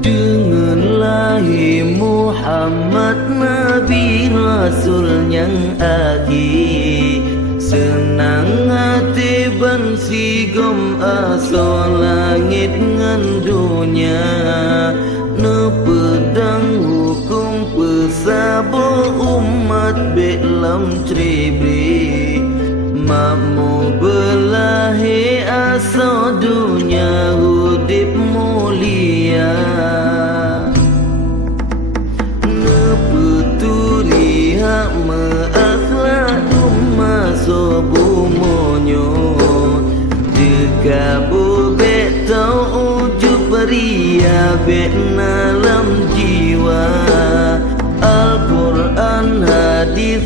Denganlah Muhammad Nabi Rasul yang akhir, senang hati ban sigom asa langit ngan dunia, ne pedang hukum pesabo umat belam ceribri, makmu belahi asa dunia hudip mulia. Kabu betau ujub ria bet dalam jiwa, Al-Quran hadis